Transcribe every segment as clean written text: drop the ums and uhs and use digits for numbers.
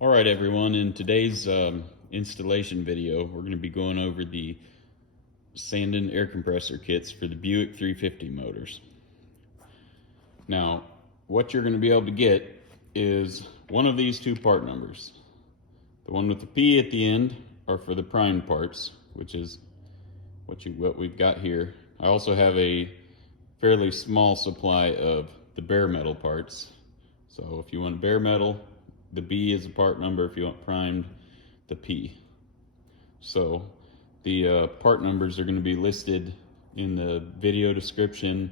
All right, everyone, in today's installation video, we're going to be going over the Sanden air compressor kits for the Buick 350 motors. Now, what you're going to be able to get is one of these two part numbers. The one with the P at the end are for the primed parts, which is what we've got here. I also have a fairly small supply of the bare metal parts. So if you want bare metal, the B is a part number. If you want primed, the P. So the part numbers are going to be listed in the video description.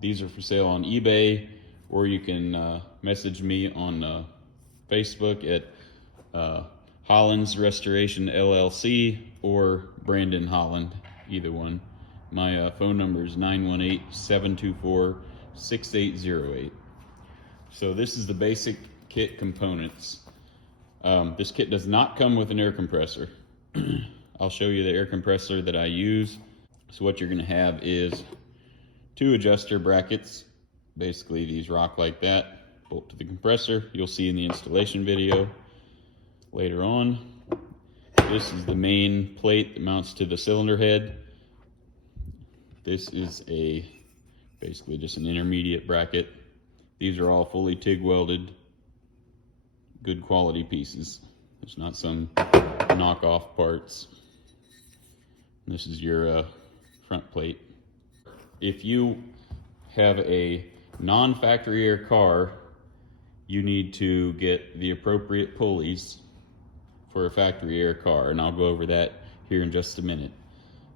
These are for sale on eBay, or you can message me on Facebook at Holland's Restoration LLC or Brandon Holland, either one. My phone number is 918-724-6808. So this is the basic kit components. This kit does not come with an air compressor. I'll show you the air compressor that I use. So what you're going to have is two adjuster brackets. Basically these rock like that, bolt to the compressor. You'll see in the installation video later on. This is the main plate that mounts to the cylinder head. This is basically just an intermediate bracket. These are all fully TIG welded, good quality pieces. There's not some knockoff parts. This is your front plate. If you have a non-factory air car, you need to get the appropriate pulleys for a factory air car, and I'll go over that here in just a minute.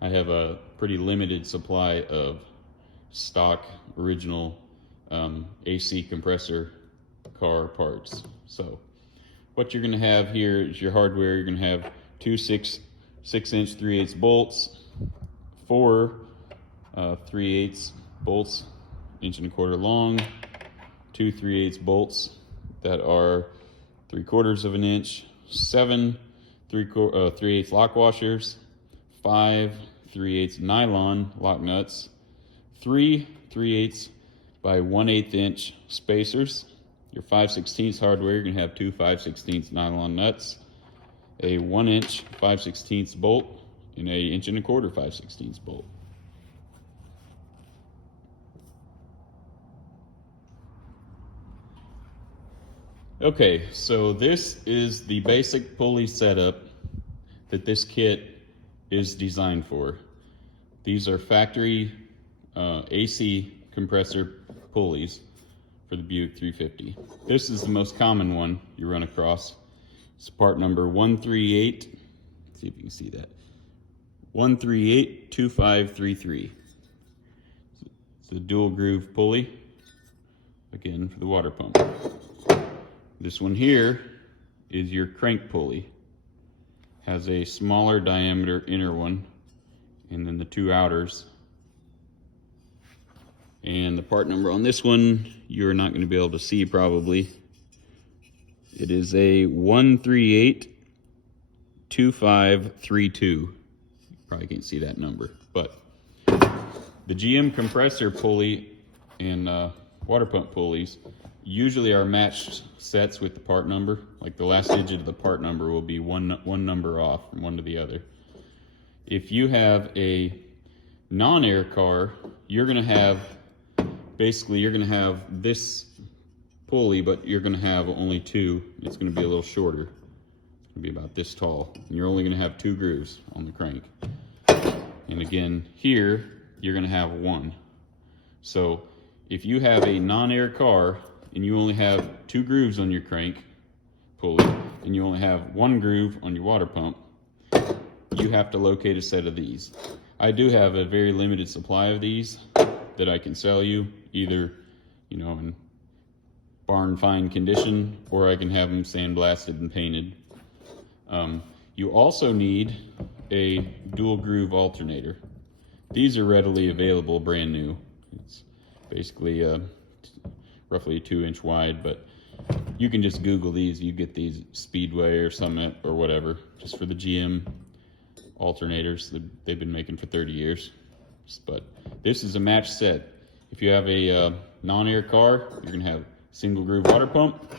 I have a pretty limited supply of stock original AC compressor car parts. So what you're going to have here is your hardware. You're going to have two 6-inch 3/8 bolts, four 3/8 bolts, 1.25 inch long, two 3/8 bolts that are 3/4 inch, 7 3/8 lock washers, 5 3/8 nylon lock nuts, 3 3/8 by 1/8 inch spacers. Your 5/16 hardware, you're going to have two 5/16 nylon nuts, a 1-inch 5/16 bolt, and a 1.25 inch 5/16 bolt. Okay, so this is the basic pulley setup that this kit is designed for. These are factory AC compressor pulleys for the Buick 350. This is the most common one you run across. It's part number 138. Let's see if you can see that. 1382533. It's a dual groove pulley, again for the water pump. This one here is your crank pulley. Has a smaller diameter inner one, and then the two outers. And the part number on this one, you're not going to be able to see probably. It is a 1382532. Probably can't see that number, but the GM compressor pulley and water pump pulleys usually are matched sets with the part number. Like the last digit of the part number will be one number off from one to the other. If you have a non-air car, you're going to have this pulley, but you're going to have only two. It's going to be a little shorter. It's going to be about this tall, and you're only going to have two grooves on the crank. And again, here you're going to have one. So if you have a non-air car and you only have two grooves on your crank pulley, and you only have one groove on your water pump, you have to locate a set of these. I do have a very limited supply of these that I can sell you, either in barn fine condition, or I can have them sandblasted and painted. You also need a dual groove alternator. These are readily available brand new. It's basically roughly a 2-inch wide, but you can just Google these. You get these Speedway or Summit or whatever, just for the GM alternators that they've been making for 30 years. But this is a match set. If you have a non-air car, you're going to have single groove water pump,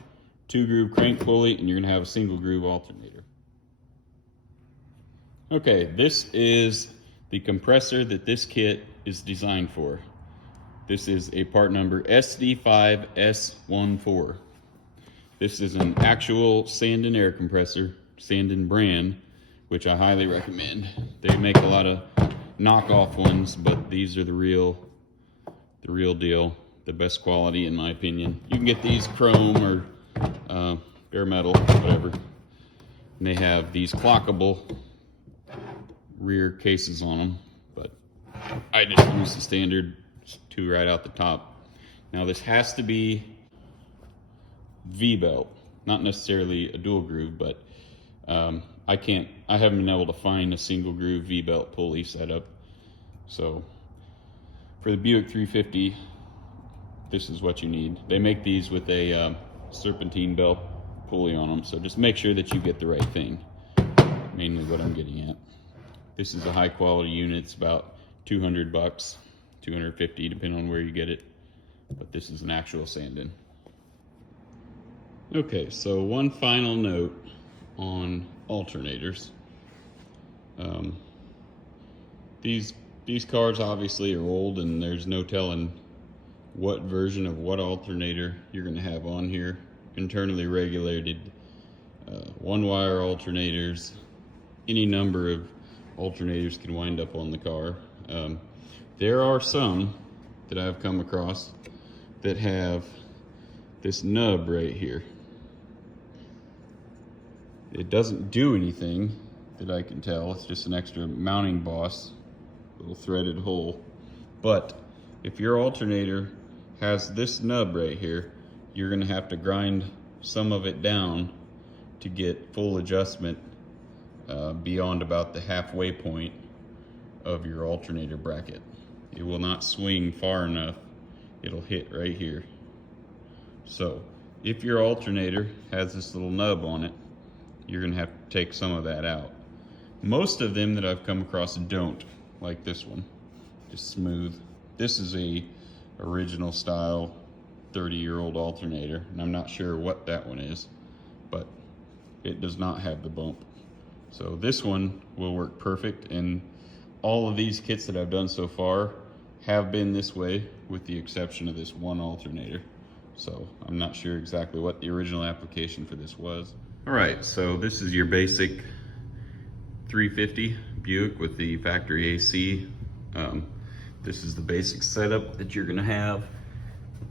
2-groove crank pulley, and you're going to have a single groove alternator. Okay, this is the compressor that this kit is designed for. This is a part number SD5S14. This is an actual Sanden air compressor, Sanden brand, which I highly recommend. They make a lot of knockoff ones, but these are the real deal, the best quality in my opinion. You can get these chrome or bare metal, whatever. And they have these clockable rear cases on them, but I just use the standard 2 right out the top. Now this has to be V-belt, not necessarily a dual groove, but I haven't been able to find a single groove V-belt pulley setup. So for the Buick 350, this is what you need. They make these with a serpentine belt pulley on them, so just make sure that you get the right thing. Mainly what I'm getting at. This is a high quality unit. It's about $200, $250 depending on where you get it, but this is an actual Sanden. Okay, so one final note on alternators. These cars obviously are old, and there's no telling what version of what alternator you're going to have on here. Internally regulated, one-wire alternators, any number of alternators can wind up on the car. There are some that I've come across that have this nub right here. It doesn't do anything that I can tell. It's just an extra mounting boss, little threaded hole. But if your alternator has this nub right here, you're going to have to grind some of it down to get full adjustment beyond about the halfway point of your alternator bracket. It will not swing far enough. It'll hit right here. So if your alternator has this little nub on it, you're going to have to take some of that out. Most of them that I've come across don't, like this one, just smooth. This is a original style 30-year-old alternator, and I'm not sure what that one is, but it does not have the bump. So this one will work perfect, and all of these kits that I've done so far have been this way, with the exception of this one alternator. So I'm not sure exactly what the original application for this was. All right, so this is your basic 350 Buick with the factory AC. This is the basic setup that you're gonna have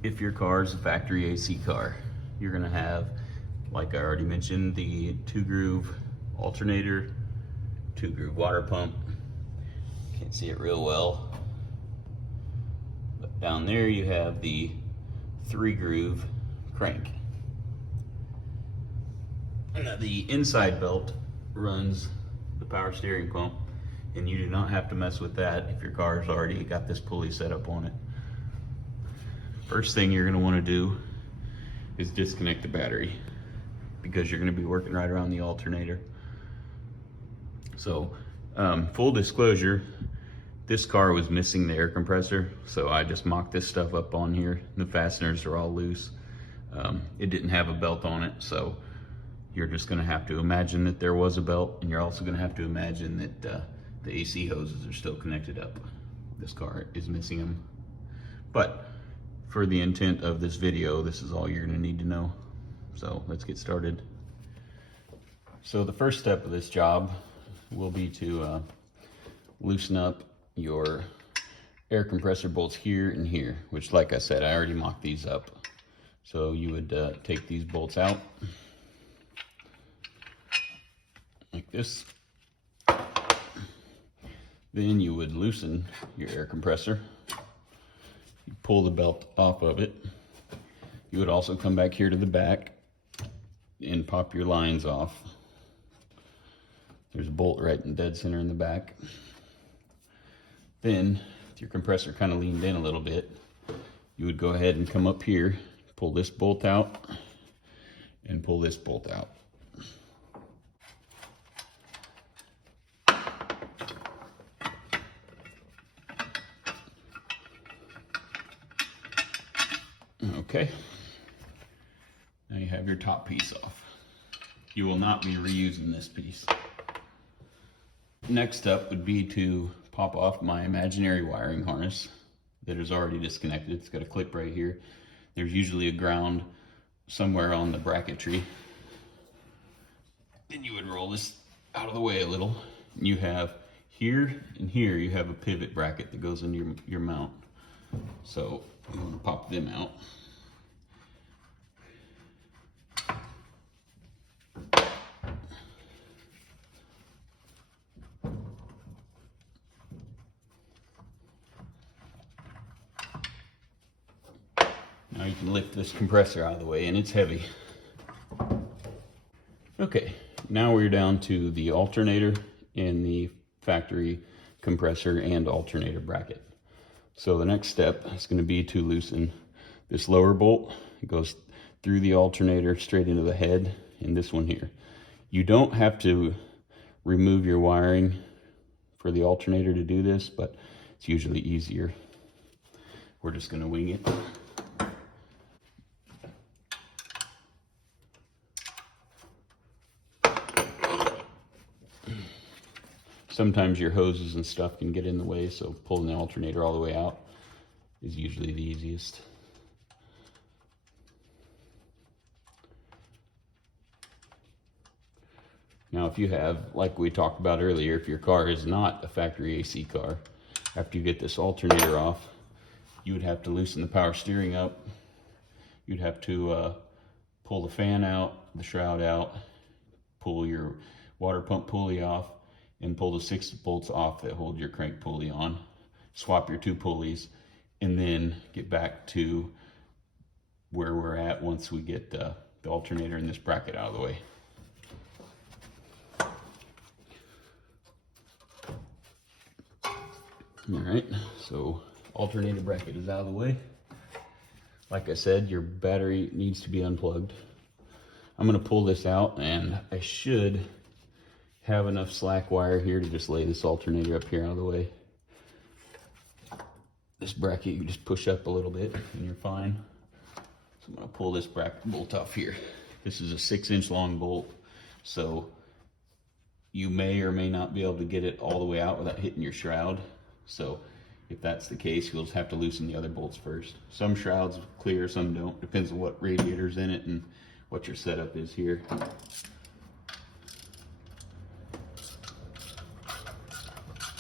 if your car is a factory AC car. You're gonna have, like I already mentioned, the 2-groove alternator, 2-groove water pump. Can't see it real well, but down there you have the 3-groove crank. Now the inside belt runs the power steering pump, and you do not have to mess with that if your car's already got this pulley set up on it. First thing you're going to want to do is disconnect the battery, because you're going to be working right around the alternator. So full disclosure, this car was missing the air compressor, so I just mocked this stuff up on here. The fasteners are all loose. It didn't have a belt on it, so you're just going to have to imagine that there was a belt, and you're also going to have to imagine that the AC hoses are still connected up. This car is missing them. But for the intent of this video, this is all you're going to need to know. So let's get started. So the first step of this job will be to loosen up your air compressor bolts here and here, which, like I said, I already mocked these up. So you would take these bolts out like this. Then you would loosen your air compressor. You pull the belt off of it. You would also come back here to the back and pop your lines off. There's a bolt right in dead center in the back. Then, with your compressor kind of leaned in a little bit, you would go ahead and come up here, pull this bolt out, and pull this bolt out. Okay, now you have your top piece off. You will not be reusing this piece. Next up would be to pop off my imaginary wiring harness that is already disconnected. It's got a clip right here. There's usually a ground somewhere on the bracketry. Then you would roll this out of the way a little. You have here and here, you have a pivot bracket that goes into your mount. So you want to pop them out. Now you can lift this compressor out of the way, and it's heavy. Okay, now we're down to the alternator and the factory compressor and alternator bracket. So the next step is going to be to loosen this lower bolt. It goes through the alternator straight into the head, and this one here. You don't have to remove your wiring for the alternator to do this, but it's usually easier. We're just going to wing it. Sometimes your hoses and stuff can get in the way, so pulling the alternator all the way out is usually the easiest. Now, if you have, like we talked about earlier, if your car is not a factory AC car, after you get this alternator off, you would have to loosen the power steering up. You'd have to pull the fan out, the shroud out, pull your water pump pulley off, and pull the 6 bolts off that hold your crank pulley on. Swap your 2 pulleys, and then get back to where we're at once we get the alternator and this bracket out of the way. All right, so alternator bracket is out of the way. Like I said, your battery needs to be unplugged. I'm gonna pull this out, and I should have enough slack wire here to just lay this alternator up here out of the way. This bracket you just push up a little bit and you're fine. So I'm gonna pull this bracket bolt off here. This is a 6-inch long bolt, so you may or may not be able to get it all the way out without hitting your shroud. So if that's the case, you'll just have to loosen the other bolts first. Some shrouds clear, some don't. Depends on what radiator's in it and what your setup is here.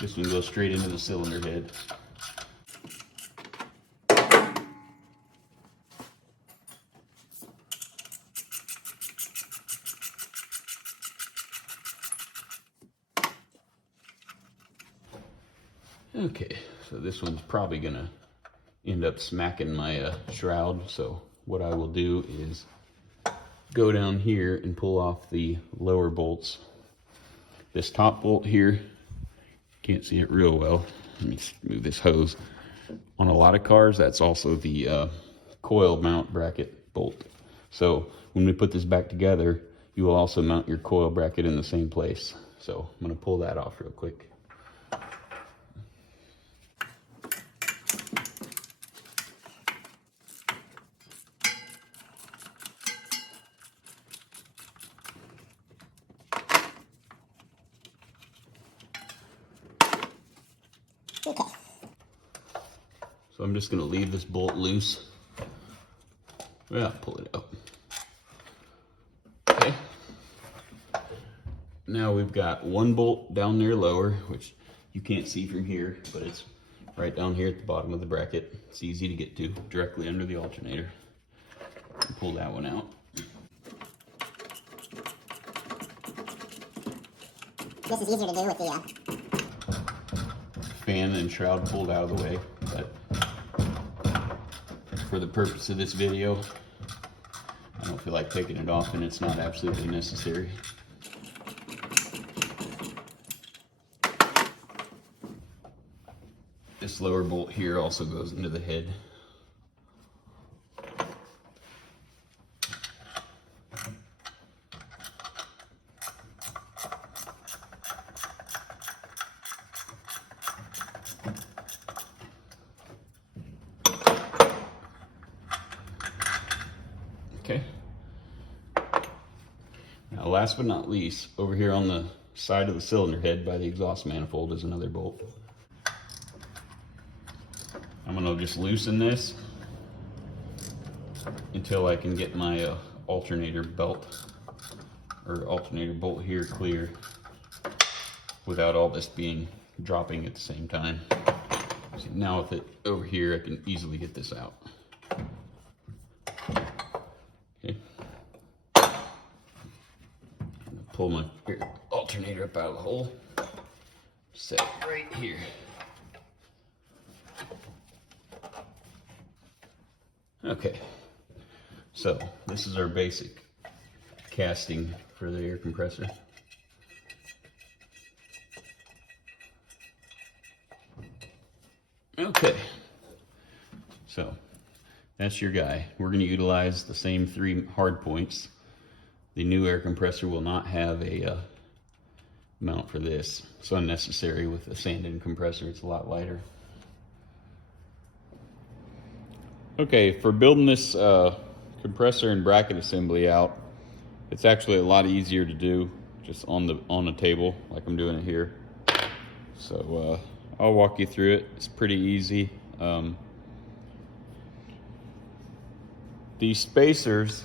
This one goes straight into the cylinder head. Okay, so this one's probably gonna end up smacking my shroud. So what I will do is go down here and pull off the lower bolts. This top bolt here, can't see it real well. Let me move this hose. On a lot of cars, that's also the coil mount bracket bolt. So when we put this back together, you will also mount your coil bracket in the same place. So I'm gonna pull that off real quick. Okay. So I'm just going to leave this bolt loose. Yeah, pull it out. Okay. Now we've got one bolt down there lower, which you can't see from here, but it's right down here at the bottom of the bracket. It's easy to get to, directly under the alternator. Pull that one out. This is easier to do with the fan and shroud pulled out of the way, but for the purpose of this video, I don't feel like taking it off, and it's not absolutely necessary. This lower bolt here also goes into the head. Okay, Now, last but not least, over here on the side of the cylinder head by the exhaust manifold is another bolt. I'm gonna just loosen this until I can get my alternator belt or alternator bolt here clear without all this dropping at the same time. See, now with it over here, I can easily get this out. Okay. Pull my alternator up out of the hole. Set it right here. Okay, so this is our basic casting for the air compressor. Okay, so that's your guy. We're going to utilize the same 3 hard points. The new air compressor will not have a mount for this. It's unnecessary with the Sanden compressor. It's a lot lighter. Okay, for building this compressor and bracket assembly out, it's actually a lot easier to do just on the table like I'm doing it here. So I'll walk you through it. It's pretty easy. These spacers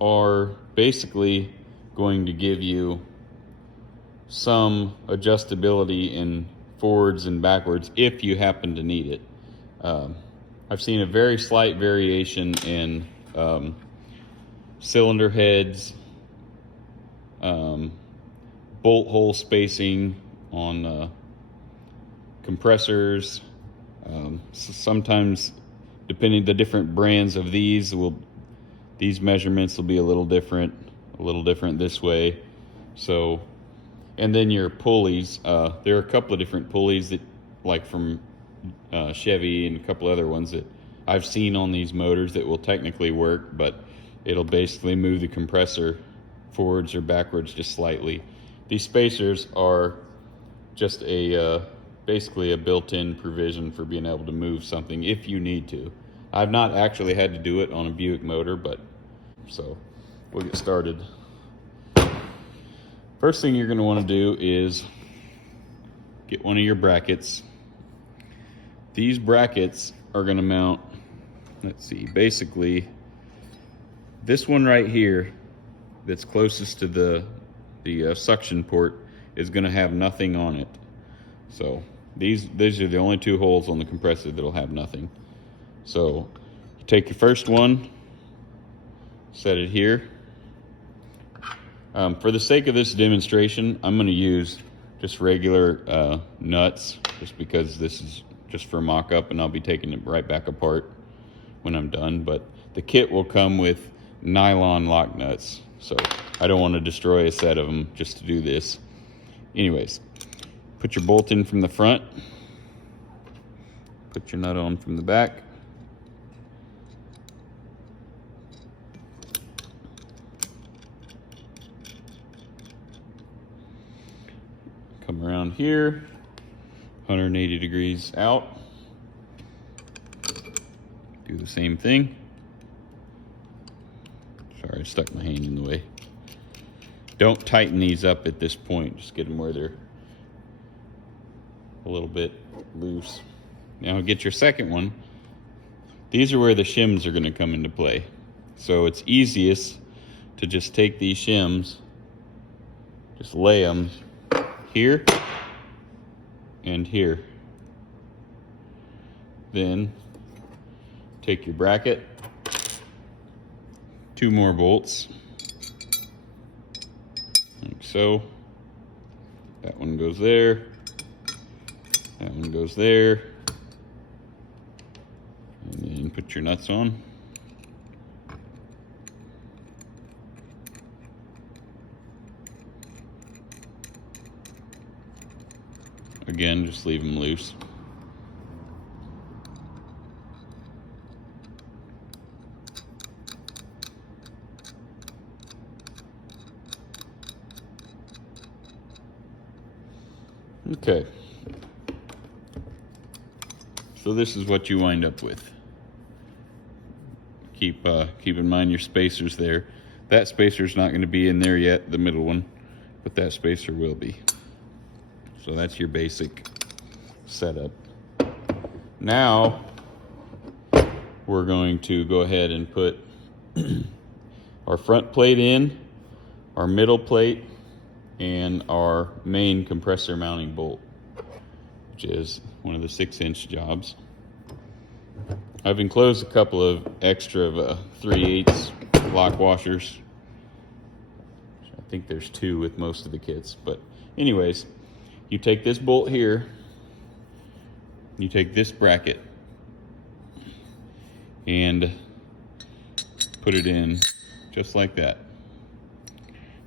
are basically going to give you some adjustability in forwards and backwards if you happen to need it. I've seen a very slight variation in cylinder heads, bolt hole spacing on compressors. So sometimes, depending the different brands of these measurements will be a little different this way. So, and then your pulleys. There are a couple of different pulleys that, like from Chevy and a couple other ones that I've seen on these motors that will technically work, but it'll basically move the compressor forwards or backwards just slightly. These spacers are just basically a built-in provision for being able to move something if you need to. I've not actually had to do it on a Buick motor, but so we'll get started. First thing you're going to want to do is get one of your brackets. These brackets are going to mount, let's see, basically this one right here that's closest to the suction port is going to have nothing on it. So these are the only 2 holes on the compressor that'll have nothing. So you take your first one, set it here. For the sake of this demonstration, I'm going to use just regular nuts, just because this is just for mock-up, and I'll be taking it right back apart when I'm done. But the kit will come with nylon lock nuts, so I don't want to destroy a set of them just to do this. Anyways, put your bolt in from the front, put your nut on from the back. Come around here, 180 degrees out. Do the same thing. Sorry, I stuck my hand in the way. Don't tighten these up at this point. Just get them where they're a little bit loose. Now get your second one. These are where the shims are going to come into play. So it's easiest to just take these shims, just lay them here and here. Then take your bracket, 2 more bolts, like so. That one goes there, that one goes there, and then put your nuts on. Again, just leave them loose. Okay. So this is what you wind up with. Keep in mind your spacers there. That spacer's not going to be in there yet, the middle one, but that spacer will be. So that's your basic setup. Now we're going to go ahead and put our front plate in, our middle plate, and our main compressor mounting bolt, which is one of the 6-inch jobs. I've enclosed a couple of extra 3/8 lock washers. I think there's 2 with most of the kits, but anyways, you take this bolt here, you take this bracket and put it in just like that.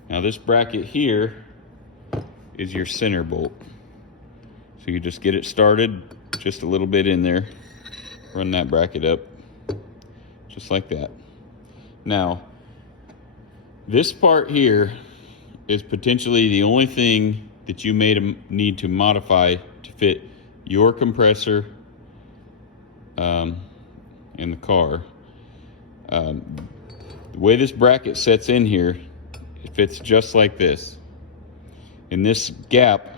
Now this bracket here is your center bolt. So you just get it started just a little bit in there, run that bracket up just like that. Now this part here is potentially the only thing that you may need to modify to fit your compressor in the car. The way this bracket sets in here, it fits just like this. And this gap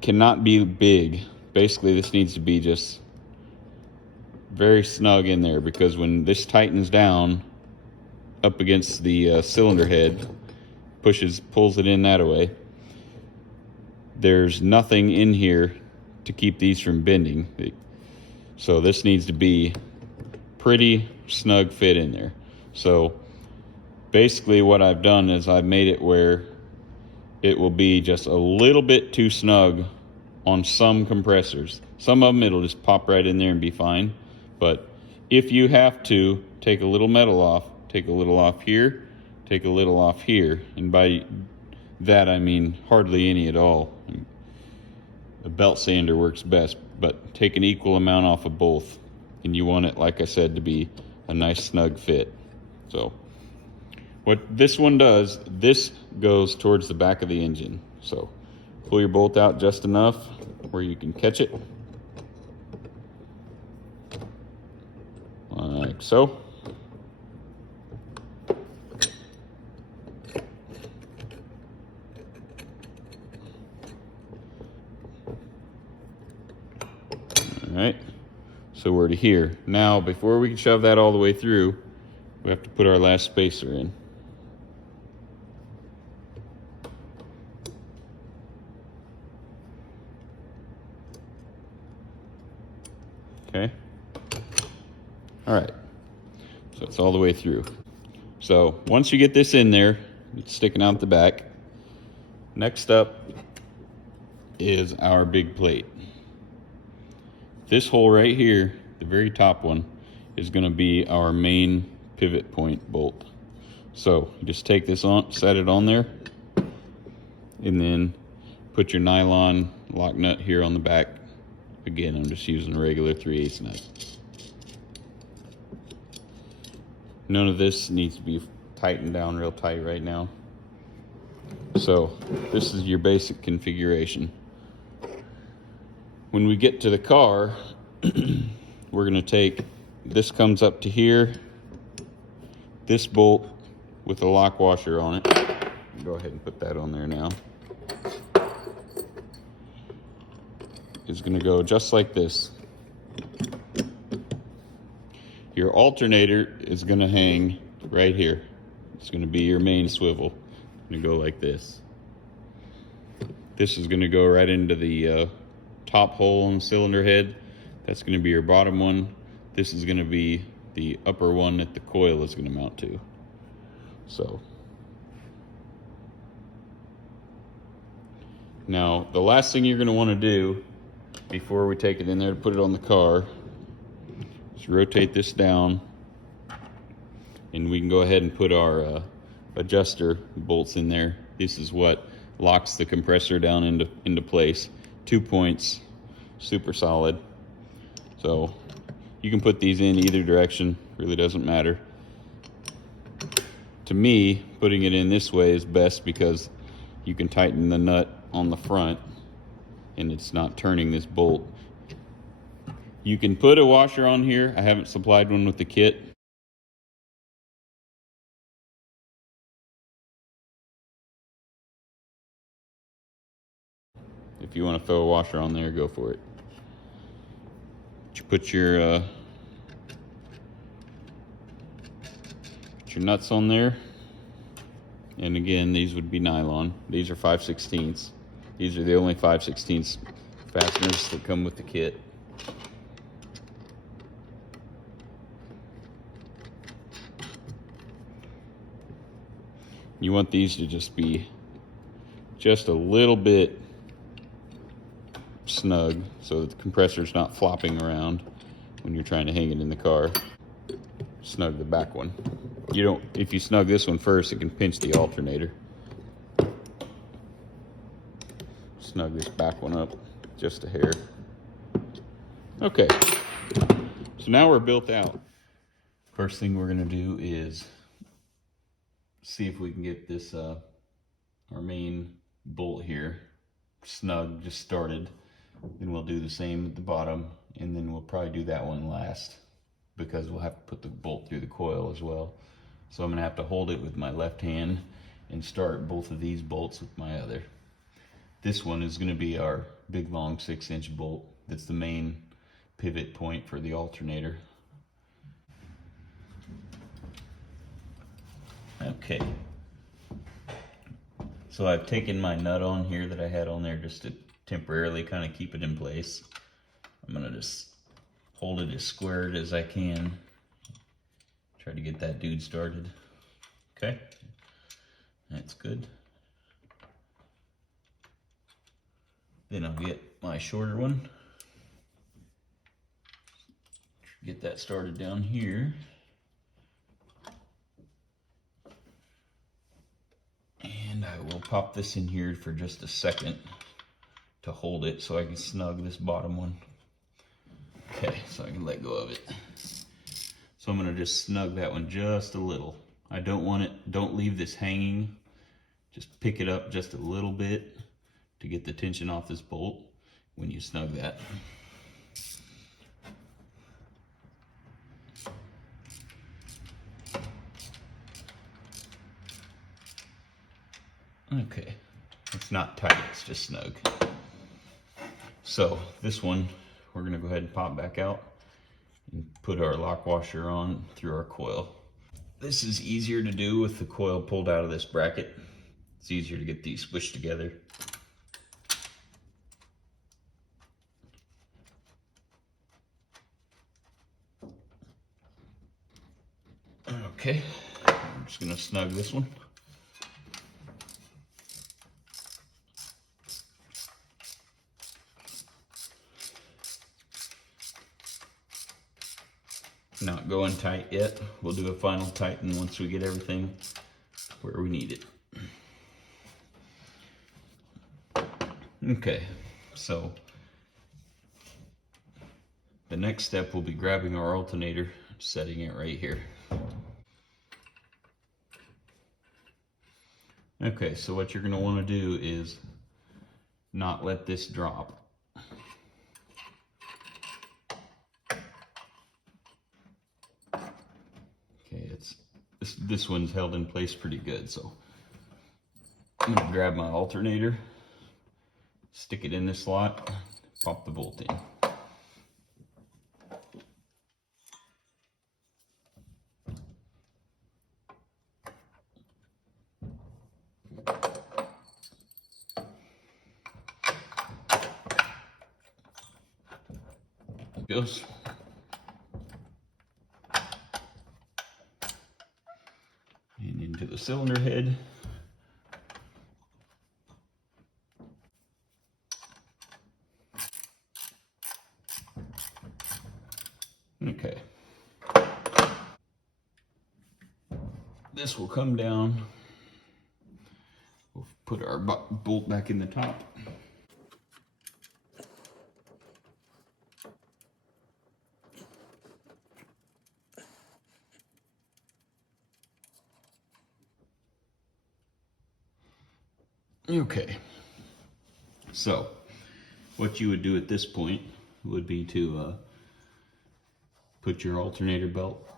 cannot be big. Basically, this needs to be just very snug in there, because when this tightens down up against the cylinder head, pulls it in that way, there's nothing in here to keep these from bending. So this needs to be pretty snug fit in there. So basically what I've done is I've made it where it will be just a little bit too snug on some compressors. Some of them it'll just pop right in there and be fine. But if you have to take a little metal off, take a little off here, take a little off here, and by that I mean hardly any at all. A belt sander works best, but take an equal amount off of both, and you want it, like I said, to be a nice snug fit. So what this one does, this goes towards the back of the engine. So pull your bolt out just enough where you can catch it, like so. All right, so we're to here. Now, before we can shove that all the way through, we have to put our last spacer in. Okay. All right, so it's all the way through. So once you get this in there, it's sticking out the back. Next up is our big plate. This hole right here, the very top one, is going to be our main pivot point bolt. So you just take this on, set it on there, and then put your nylon lock nut here on the back. Again, I'm just using a regular 3/8 nut. None of this needs to be tightened down real tight right now. So this is your basic configuration. When we get to the car, we're going to take, this comes up to here, this bolt with a lock washer on it. Go ahead and put that on there now. Is going to go just like this. Your alternator is going to hang right here. It's going to be your main swivel. It's going to go like this. This is going to go right into the top hole in the cylinder head. That's going to be your bottom one. This is going to be the upper one that the coil is going to mount to. So now the last thing you're going to want to do before we take it in there to put it on the car is rotate this down, and we can go ahead and put our adjuster bolts in there. This is what locks the compressor down into place. 2 points, super solid. So you can put these in either direction, really doesn't matter. To me, putting it in this way is best because you can tighten the nut on the front and it's not turning this bolt. You can put a washer on here. I haven't supplied one with the kit. If you want to throw a washer on there, go for it. You put your nuts on there. And again, these would be nylon. These are 5/16. These are the only 5/16 fasteners that come with the kit. You want these to just be just a little bit snug so that the compressor's not flopping around when you're trying to hang it in the car. Snug the back one. You don't, if you snug this one first, it can pinch the alternator. Snug this back one up just a hair. Okay, so now we're built out. First thing we're gonna do is see if we can get this our main bolt here snug, just started. Then we'll do the same at the bottom, and then we'll probably do that one last because we'll have to put the bolt through the coil as well. So I'm gonna have to hold it with my left hand and start both of these bolts with my other. This one is gonna be our big long 6-inch bolt. That's the main pivot point for the alternator. Okay. So I've taken my nut on here that I had on there just to temporarily kind of keep it in place. I'm gonna just hold it as squared as I can. Try to get that dude started. Okay, that's good. Then I'll get my shorter one. Get that started down here. And I will pop this in here for just a second to hold it so I can snug this bottom one. Okay, so I can let go of it. So I'm gonna just snug that one just a little. I don't want it, don't leave this hanging. Just pick it up just a little bit to get the tension off this bolt when you snug that. Okay, it's not tight, it's just snug. So this one, we're gonna go ahead and pop back out and put our lock washer on through our coil. This is easier to do with the coil pulled out of this bracket. It's easier to get these squished together. Okay, I'm just gonna snug this one. Not going tight yet. We'll do a final tighten once we get everything where we need it. Okay, so the next step will be grabbing our alternator, setting it right here. Okay, so what you're going to want to do is not let this drop. Okay, this one's held in place pretty good, so I'm going to grab my alternator, stick it in this slot, pop the bolt in. Goes. And into the cylinder head. Okay. This will come down. We'll put our bolt back in the top. Okay, so what you would do at this point would be to put your alternator belt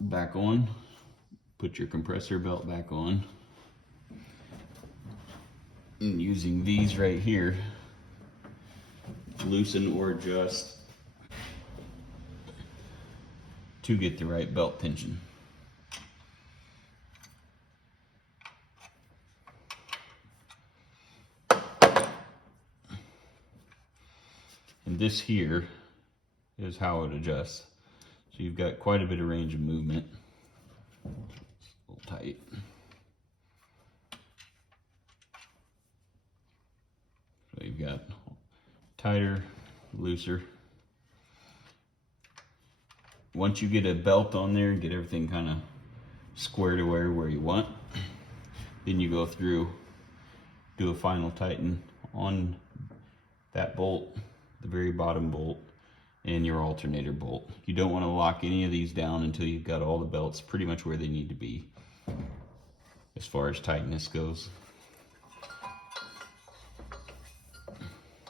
back on, put your compressor belt back on, and using these right here, loosen or adjust to get the right belt tension. And this here is how it adjusts. So you've got quite a bit of range of movement. It's a little tight. So you've got tighter, looser. Once you get a belt on there and get everything kind of squared away where you want, then you go through, do a final tighten on that bolt, the very bottom bolt, and your alternator bolt. You don't want to lock any of these down until you've got all the belts pretty much where they need to be as far as tightness goes.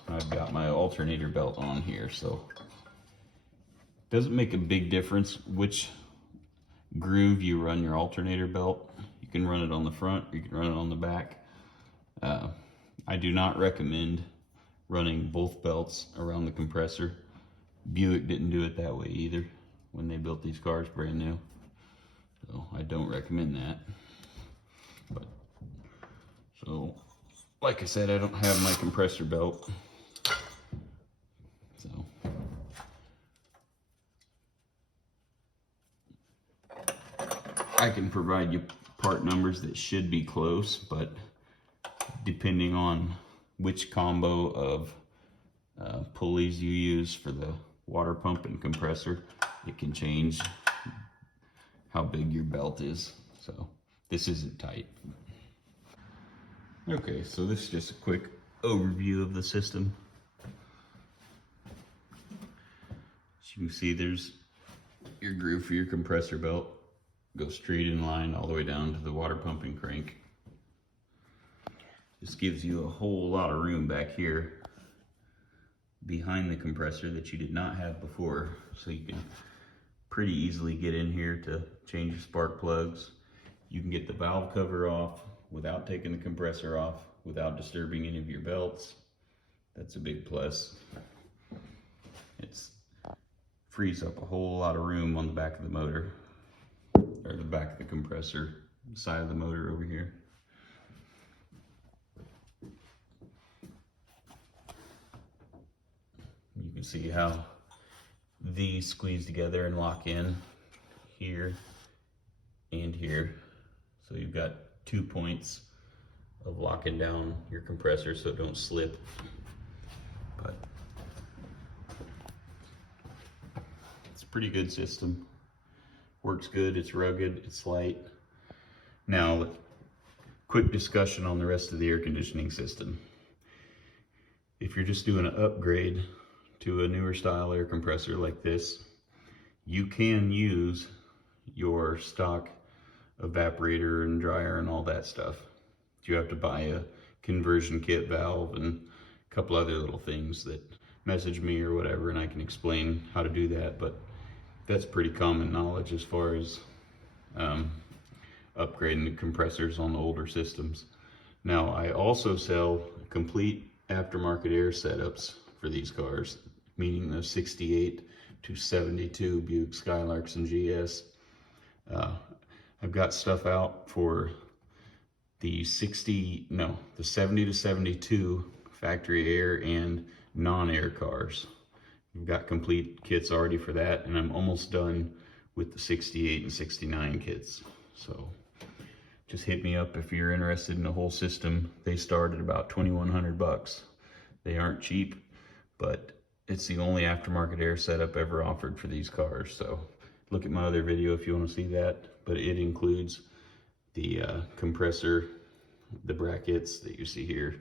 I've got my alternator belt on here, so it doesn't make a big difference which groove you run your alternator belt. You can run it on the front, or you can run it on the back. I do not recommend running both belts around the compressor. Buick didn't do it that way either when they built these cars brand new. So I don't recommend that. But so like I said, I don't have my compressor belt. So I can provide you part numbers that should be close, but depending on which combo of pulleys you use for the water pump and compressor, it can change how big your belt is. So this isn't tight. Okay, so this is just a quick overview of the system. As you can see, there's your groove for your compressor belt. Goes straight in line all the way down to the water pump and crank. This gives you a whole lot of room back here behind the compressor that you did not have before, so you can pretty easily get in here to change your spark plugs. You can get the valve cover off without taking the compressor off, without disturbing any of your belts. That's a big plus. It frees up a whole lot of room on the back of the motor, or the back of the compressor, side of the motor over here. You can see how these squeeze together and lock in here and here. So you've got 2 points of locking down your compressor so it don't slip. But it's a pretty good system. Works good, it's rugged, it's light. Now, quick discussion on the rest of the air conditioning system. If you're just doing an upgrade to a newer style air compressor like this, you can use your stock evaporator and dryer and all that stuff. You have to buy a conversion kit valve and a couple other little things. That message me or whatever and I can explain how to do that, but that's pretty common knowledge as far as upgrading the compressors on the older systems. Now, I also sell complete aftermarket air setups for these cars, meaning the 68 to 72 Buick Skylarks and GS. I've got stuff out for the 70 to 72 factory air and non-air cars. We've got complete kits already for that, and I'm almost done with the 68 and 69 kits. So just hit me up if you're interested in the whole system. They start at about $2,100. They aren't cheap, but it's the only aftermarket air setup ever offered for these cars. So look at my other video if you want to see that, but it includes the compressor, the brackets that you see here,